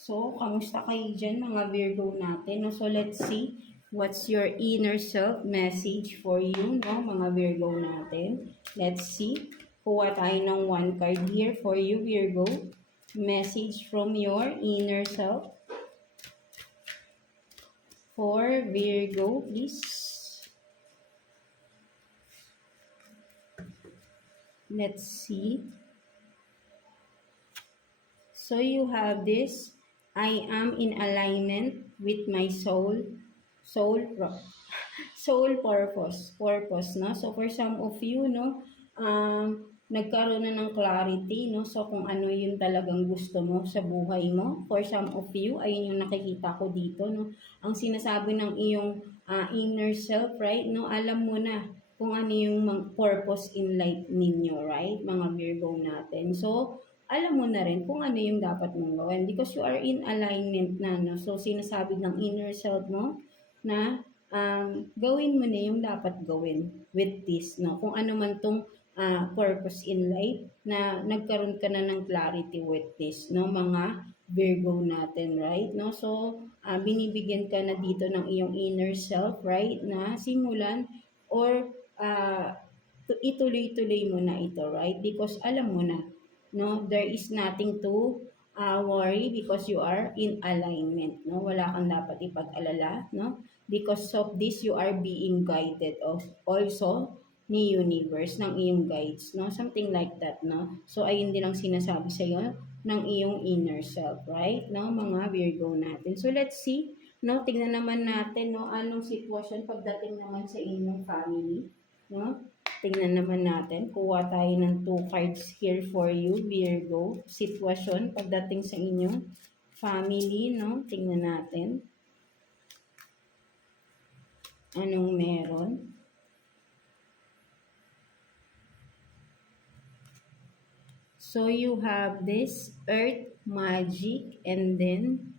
So, kamusta kayo dyan mga Virgo natin? No? So, let's see what's your inner self message for you, no? Mga Virgo natin. Let's see. Kuha tayo ng one card here for you, Virgo. Message from your inner self. For Virgo, please. Let's see. So you have this, I am in alignment with my soul purpose, no? So for some of you, no, nagkaroon na ng clarity, no? So kung ano yung talagang gusto mo sa buhay mo. For some of you, ayun yung nakikita ko dito, no? Ang sinasabi ng iyong inner self, right? No, alam mo na kung ano yung purpose in life ninyo, right? Mga Virgo natin. So, alam mo na rin kung ano yung dapat mong gawin because you are in alignment na, no? So, sinasabi ng inner self mo na gawin mo na yung dapat gawin with this, no? Kung ano man tong purpose in life na nagkaroon ka na ng clarity with this, no? Mga Virgo natin, right? No? So, binibigyan ka na dito ng iyong inner self, right? Na simulan or ituloy-tuloy mo na ito, right? Because alam mo na, no, there is nothing to worry because you are in alignment, no? Wala kang dapat ipag-alala, no? Because of this, you are being guided also ni universe, ng iyong guides, no? Something like that, no? So, ayun din ang sinasabi sa iyo ng iyong inner self, right? No, mga Virgo natin. So, let's see, no? Tingnan naman natin, no? Anong sitwasyon pagdating naman sa inyong family, no? Tingnan naman natin. Kuha tayo ng 2 cards here for you, Virgo. Sitwasyon pagdating sa inyong family, no? Tingnan natin. Anong meron? So, you have this earth magic and then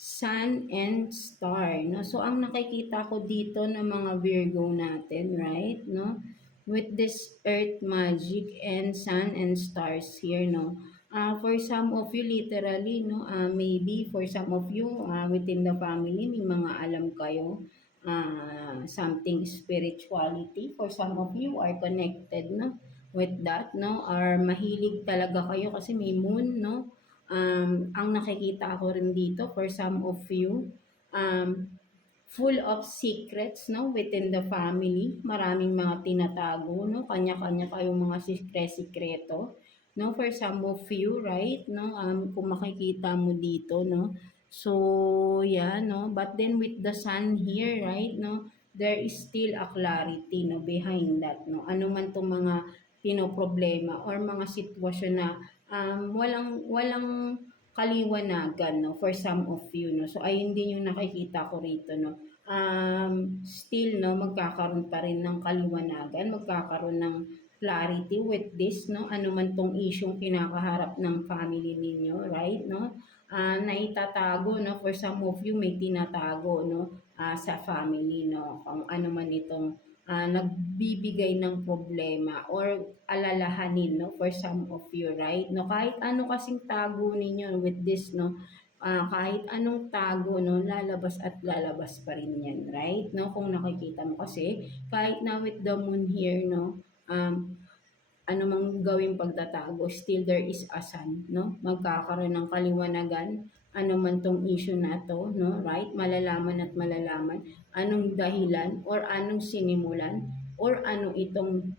sun and star, no? So, ang nakikita ko dito ng mga Virgo natin, right, no? With this earth magic and sun and stars here, no? For some of you, literally, no? Maybe for some of you, within the family, may mga alam kayo, something spirituality. For some of you are connected, no? With that, no? Or mahilig talaga kayo kasi may moon, no? Ang nakikita ko rin dito for some of you, full of secrets, no, within the family. Maraming mga tinatago, no, kanya-kanya kayong mga sikreto, no, for some of you, right, no, kung makikita mo dito, no. So, yeah, no, but then with the sun here, right, no, there is still a clarity, no, behind that, no. Ano man tong mga pinoproblema or mga sitwasyon na walang kaliwanagan, no, for some of you, no. So ayun din yung nakikita ko rito, no. Still, no, magkakaroon pa rin ng kaliwanagan, magkakaroon ng clarity with this, no. Ano man tong isyong kinakaharap ng family ninyo, right, no. Na itatago, no, for some of you may tinatago, no, sa family, no, kung ano man itong nagbibigay ng problema or alalahanin, no, for some of you, right? No, kahit ano kasing tago ninyo with this, no, kahit anong tago, no, lalabas at lalabas pa rin yan, right? No, kung nakikita mo kasi, kahit na with the moon here, no, ano mang gawing pagtatago, still there is a sun, no? Magkakaroon ng kaliwanagan, ano man tong issue na to, no? Right? Malalaman at malalaman anong dahilan or anong sinimulan or ano itong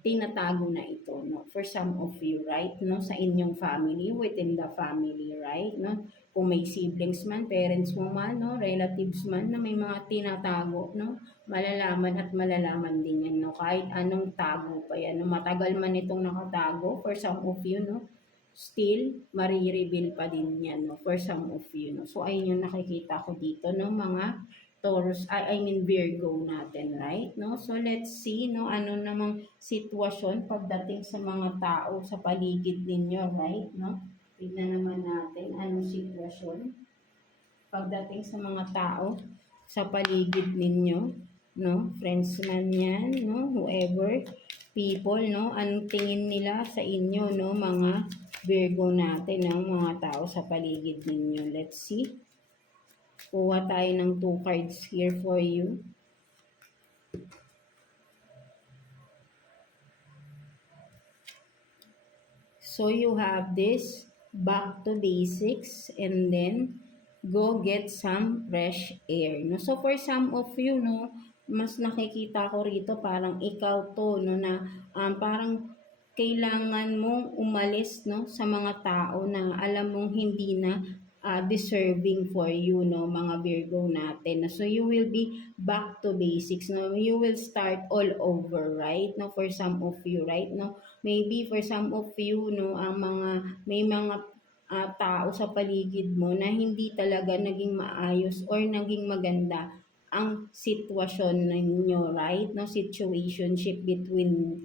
tinatago na ito, no? For some of you, right? No? Sa inyong family, within the family, right? No? Kung may siblings man, parents mo man, no? Relatives man na may mga tinatago, no? Malalaman at malalaman din yan, no? Kahit anong tago pa yan, no? Matagal man itong nakatago for some of you, no? Still, marireveal pa din yan, no? For some of you, no? So, ayun yung nakikita ko dito, no? Mga Taurus, I mean Virgo natin, right? No? So, let's see, no? Ano namang sitwasyon pagdating sa mga tao sa paligid ninyo, right? No? Tignan naman natin anong sitwasyon pagdating sa mga tao sa paligid ninyo, no? Friends man yan, no? Whoever. people, no? Anong tingin nila sa inyo, no? Mga Virgo natin, no? Mga tao sa paligid ninyo. Let's see. Kuha tayo ng 2 cards here for you. So you have this, back to basics, and then go get some fresh air. No? So for some of you, no, mas nakikita ko rito parang ikaw to, no, na parang kailangan mong umalis, no, sa mga tao na alam mong hindi na deserving for you, no, mga Virgo natin. So you will be back to basics, no. You will start all over, right? No, for some of you, right? No, maybe for some of you, no, ang may mga tao sa paligid mo na hindi talaga naging maayos or naging maganda ang sitwasyon ninyo, right? No, situationship between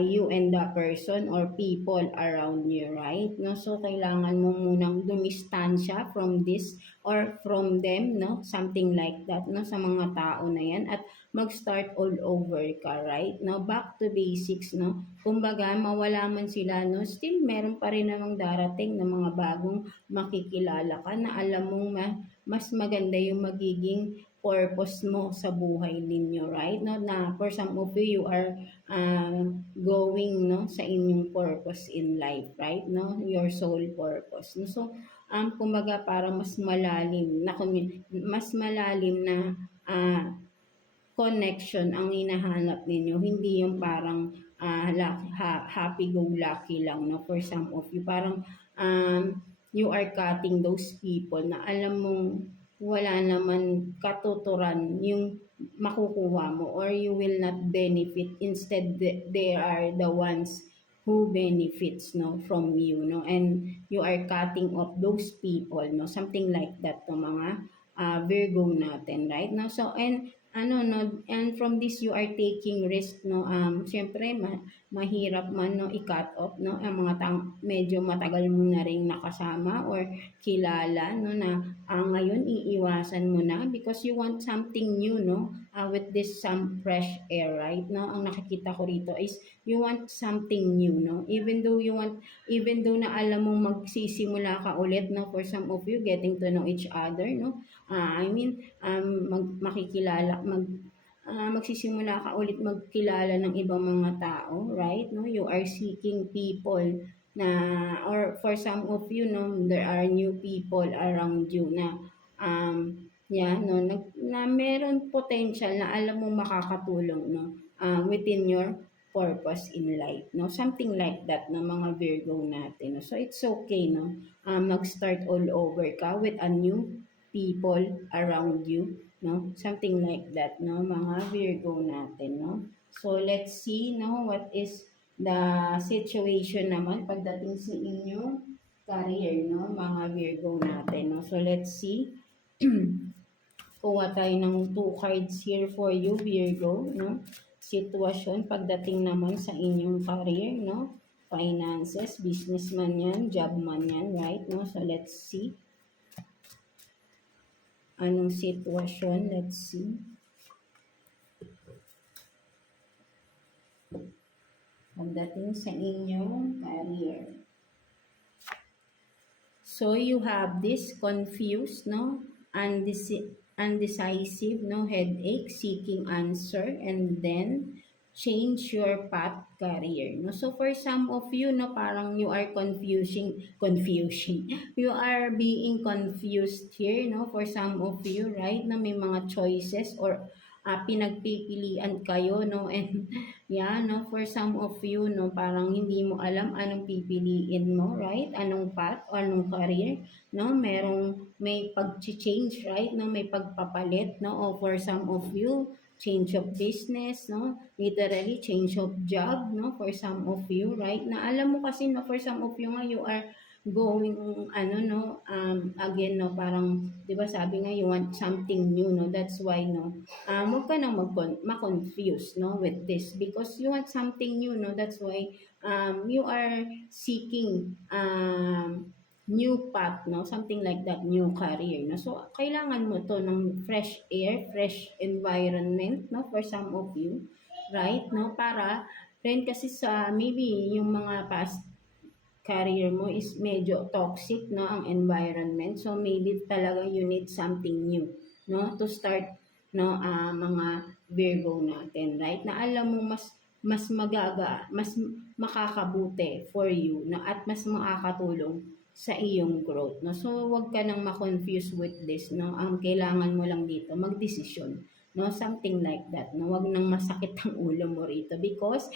you and the person or people around you, right? No, so kailangan mo munang dumistansya from this or from them, no, something like that, no, sa mga tao na yan, at mag-start all over ka, right? No, back to basics, no. Kumbaga, mawala man sila, no, still meron pa rin namang darating na mga bagong makikilala ka na alam mong mas maganda yung magiging purpose mo sa buhay ninyo, right? No, na for some of you, you are going, no, sa inyong purpose in life, right? No, your soul purpose. No, so kumbaga para mas malalim na connection ang hinahanap ninyo, hindi yung parang happy-go-lucky lang, no, for some of you. Parang you are cutting those people na alam mong wala naman katuturan yung makukuha mo, or you will not benefit. Instead, they are the ones who benefits, no, from you, no, and you are cutting off those people, no, something like that, to mga Virgo natin, right? No, so and no, and from this you are taking risk, no. Syempre mahirap man, no, i-cut off, no, ang mga medyo matagal mo na ring nakasama or kilala, no, na ngayon iiwasan mo na because you want something new, no, with this some fresh air, right? No, ang nakikita ko rito is you want something new, no, even though na alam mong magsisimula ka ulit, no, for some of you getting to know each other, no. Magsisimula ka ulit magkilala ng ibang mga tao, right? No, you are seeking people na, or for some of you, no, there are new people around you na no, na meron potential na alam mo makakatulong, no, within your purpose in life, no, something like that, no, mga Virgo natin, no? So it's okay, no, mag-start all over ka with a new people around you, no? Something like that, no, mga Virgo natin, no? So let's see, no, what is the situation naman pagdating sa inyong career, no, mga Virgo natin, no? So let's see. Kuha tayo ng 2 cards here for you, Virgo, no? Sitwasyon pagdating naman sa inyong career, no? Finances, business man yan, job man yan, right? No? So let's see. Anong sitwasyon? Let's see. Pagdating sa inyong career. So you have this confused, no, undecisive, no, headache, seeking answer, and then change your path career, no. So for some of you, no, parang you are confusing you are being confused here, no, for some of you, right, na may mga choices or pinagpipilian kayo, no, and no, for some of you, no, parang hindi mo alam anong pipiliin mo, right, anong path o anong career, no, may pag-change, right, no, may pagpapalit, no, o for some of you, change of business, no, literally change of job, no, for some of you, right, na alam mo kasi, no, for some of you nga, you are going, again, no, parang, di ba sabi nga, you want something new, no, that's why, no, huwag ka nang ma-confuse, no, with this, because you want something new, no, that's why, you are seeking, new path, no, something like that, new career, no. So kailangan mo to ng fresh air, fresh environment, no, for some of you, right, no, para Rin kasi sa maybe yung mga past career mo is medyo toxic, no, ang environment. So, maybe talaga you need something new, no, to start, no, mga Virgo natin, right? Na alam mo mas makakabuti for you, no, at mas makakatulong sa iyong growth, no. So, wag ka nang ma-confuse with this, no. Ang kailangan mo lang dito, magdesisyon, no, something like that, no. Wag nang masakit ang ulo mo rito because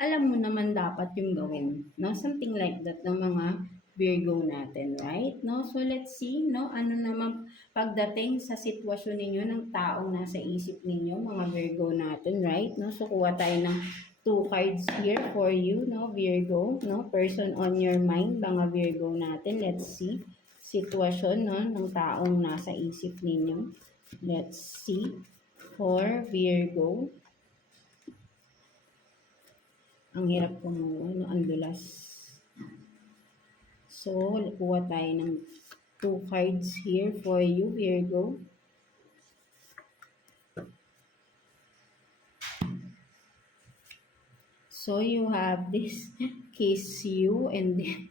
alam mo naman dapat yung gawin, no? Something like that ng mga Virgo natin, right? No? So let's see, no? Ano naman pagdating sa sitwasyon ninyo ng taong nasa isip ninyo, mga Virgo natin, right? No? So kuha tayo ng two cards here for you, no? Virgo, no? Person on your mind, mga Virgo natin. Let's see sitwasyon, no, ng taong nasa isip ninyo. Let's see for Virgo. Ang hirap kumuha, no? Ang dulas. So, kuha tayo ng two cards here for you, Virgo. So, you have this kiss you and then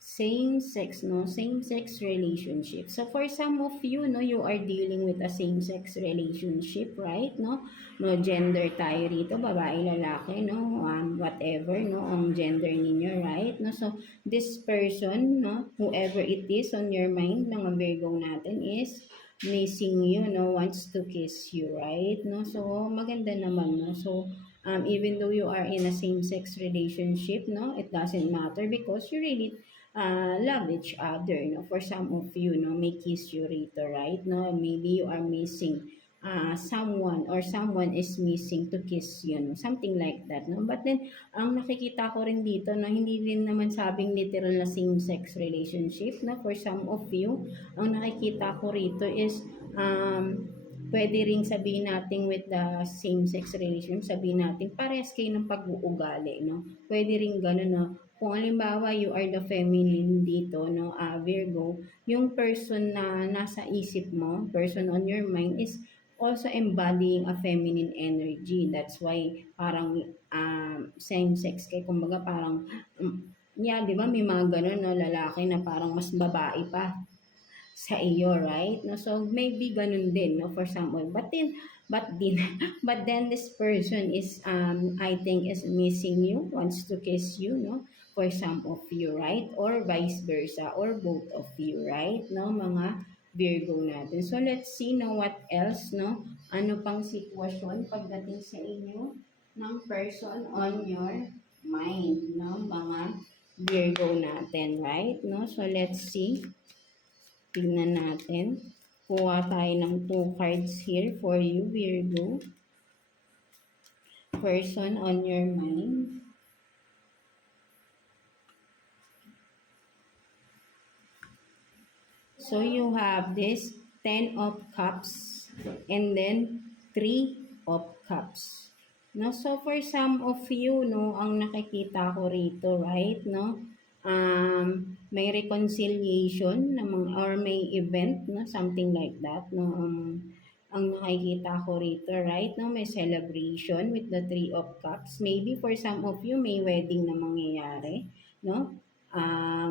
same-sex, no? Same-sex relationship. So, for some of you, no, you are dealing with a same-sex relationship, right? No? No gender tayo rito, babae, lalaki, no? Whatever, no? Ang gender ninyo, right? No? So, this person, no? Whoever it is on your mind, mga Virgo natin is missing you, no? Wants to kiss you, right? No? So, maganda naman, no? So, even though you are in a same-sex relationship, no? It doesn't matter because you really love each other, no? For some of you, no, may kiss you rito, right? No, maybe you are missing someone or someone is missing to kiss you, no? Something like that, no? But then, ang nakikita ko rin dito, no, hindi rin naman sabing literal na same-sex relationship, no? For some of you, ang nakikita ko rito is, pwede ring sabihin natin with the same-sex relationship, sabihin natin, parehas kayo ng pag-uugali, no? Pwede ring gano'n, no? Kung halimbawa you are the feminine dito, no, Virgo, yung person na nasa isip mo, person on your mind is also embodying a feminine energy. That's why parang same sex kayo, kumbaga parang yeah, 'di ba may mga ganun, no, lalaki na parang mas babae pa sa iyo, right? No, so maybe ganun din, no, for someone. But then this person is, I think, is missing you, wants to kiss you, no, for some of you, right? Or vice versa, or both of you, right? No, mga Virgo natin. So let's see, no, what else, no? Ano pang sitwasyon pagdating sa inyo ng person on your mind, no, mga Virgo natin, right? No, so let's see. Tingnan natin. Kuha tayo ng two cards here for you, Virgo. Person on your mind. So you have this 10 of Cups and then 3 of Cups. No, so for some of you, no, ang nakikita ko rito, right, no, may reconciliation or may event, no, something like that, no, ang nakikita ko rito, right, no, may celebration with the 3 of Cups. Maybe for some of you, may wedding na mangyayari, no,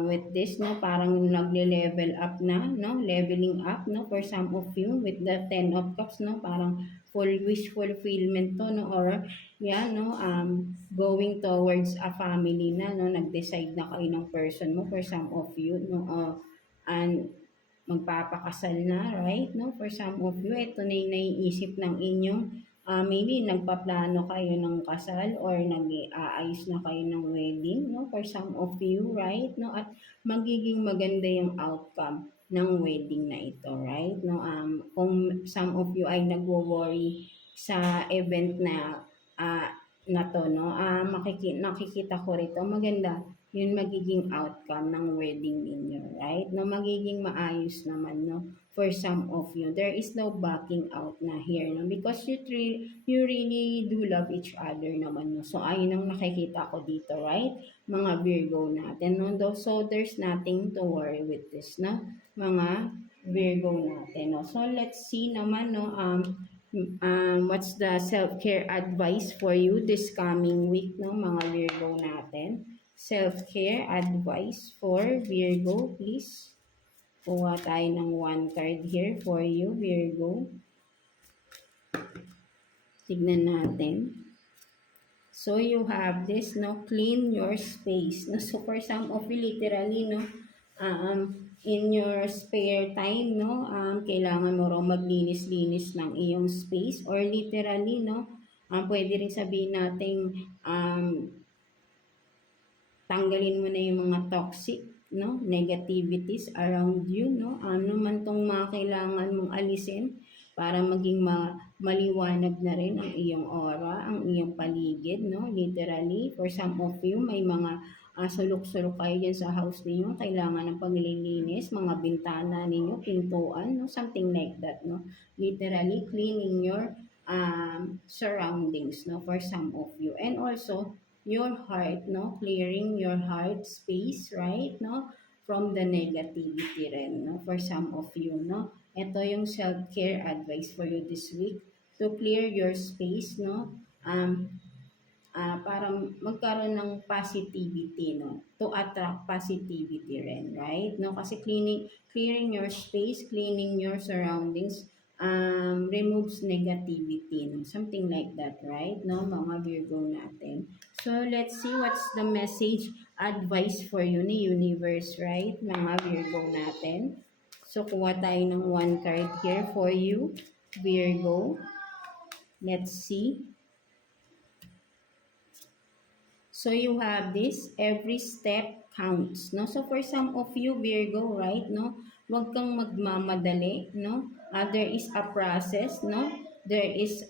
with this, no, parang nagle-level up na, no, leveling up, no, for some of you with the 10 of Cups, no, parang full wish fulfillment to, no, or yeah, no, going towards a family na, no, nag-decide na kayo ng person mo for some of you, no, and magpapakasal na, right, no, for some of you, ito na yung naiisip ng inyong maybe nagpaplano kayo ng kasal or nag-aayos na kayo ng wedding, no, for some of you, right, no, at magiging maganda yung outcome ng wedding na ito, right, no, kung some of you ay nagwo-worry sa event na to, no, nakikita ko rito, maganda yun magiging outcome ng wedding ninyo, right, no, magiging maayos naman, no, for some of you. There is no backing out na here, no? Because you really do love each other naman, no? So, ayun ang nakikita ko dito, right? Mga Virgo natin, no? So, there's nothing to worry with this, no? Mga Virgo natin, no? So, let's see naman, no? what's the self-care advice for you this coming week, no, mga Virgo natin? Self-care advice for Virgo, please. Kuha tayo ng one card here for you, Virgo. Tignan natin. So, you have this, no, clean your space. No? So, for some of you, literally, no, in your spare time, no, kailangan mo raw maglinis-linis ng iyong space or literally, no, pwede rin sabihin natin, tanggalin mo na yung mga toxic, no, negativities around you, no, ano man tong mga kailangan mong alisin para maging maliwanag na rin ang iyong aura, ang iyong paligid, no? Literally, for some of you, may mga sulok-sulok kayo dyan sa house ninyo, kailangan ng paglilinis, mga bintana ninyo, pintuan, no? Something like that, no? Literally, cleaning your surroundings, no? For some of you. And also, your heart, no? Clearing your heart space, right? No? From the negativity rin, no? For some of you, no? Ito yung self-care advice for you this week to clear your space, no? Para magkaroon ng positivity, no? To attract positivity rin, right? No? Kasi clearing your space, cleaning your surroundings, removes negativity, no? Something like that, right? No, mga Virgo natin. So, let's see what's the message advice for you ni universe, right? Mga Virgo natin. So, kuha tayo ng one card here for you, Virgo. Let's see. So, you have this, every step counts, no? So, for some of you, Virgo, right, no? Huwag kang magmamadali, no? There is a process, no? There is,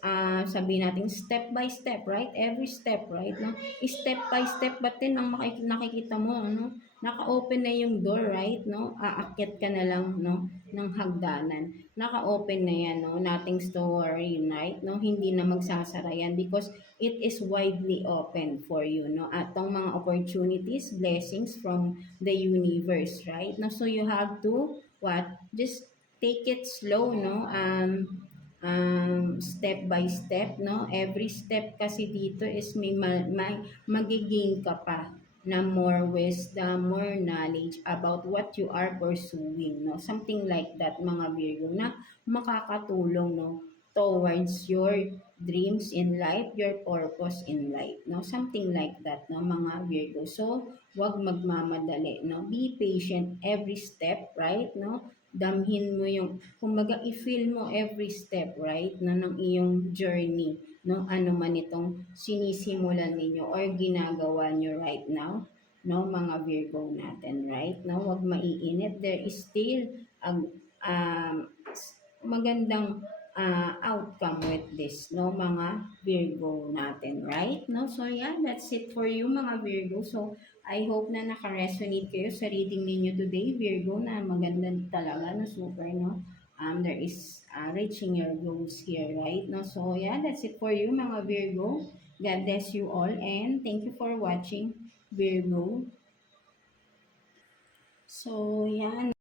sabihin natin, step by step, right? Every step, right, no? Step by step, but then, ang nakikita mo, no? Naka-open na yung door, right, no? Aakyat ka na lang, no? Ng hagdanan. Naka-open na yan, no? Nothing's to worry, right? No? Hindi na magsasara yan because it is widely open for you, no? At tong mga opportunities, blessings from the universe, right? No? So you have to, what? Just take it slow, no? Step by step, no? Every step kasi dito is may magiging ka pa na more wisdom, more knowledge about what you are pursuing, no? Something like that, mga Virgo, na makakatulong, no? Towards your dreams in life, your purpose in life, no? Something like that, no, mga Virgo. So, wag magmamadali, no? Be patient every step, right, no? Damhin mo yung, kumbaga, i-feel mo every step, right, no, ng iyong journey, no? Ano man itong sinisimulan ninyo or ginagawa nyo right now, no, mga Virgo natin, right? No, wag maiinit. There is still a magandang outcome with this, no, mga Virgo natin, right? No, so yeah, that's it for you, mga Virgo. So, I hope na naka-resonate kayo sa reading ninyo today, Virgo, na maganda talaga, no, super, no? There is reaching your goals here, right? No, so yeah, that's it for you, mga Virgo. God bless you all, and thank you for watching, Virgo. So, yeah.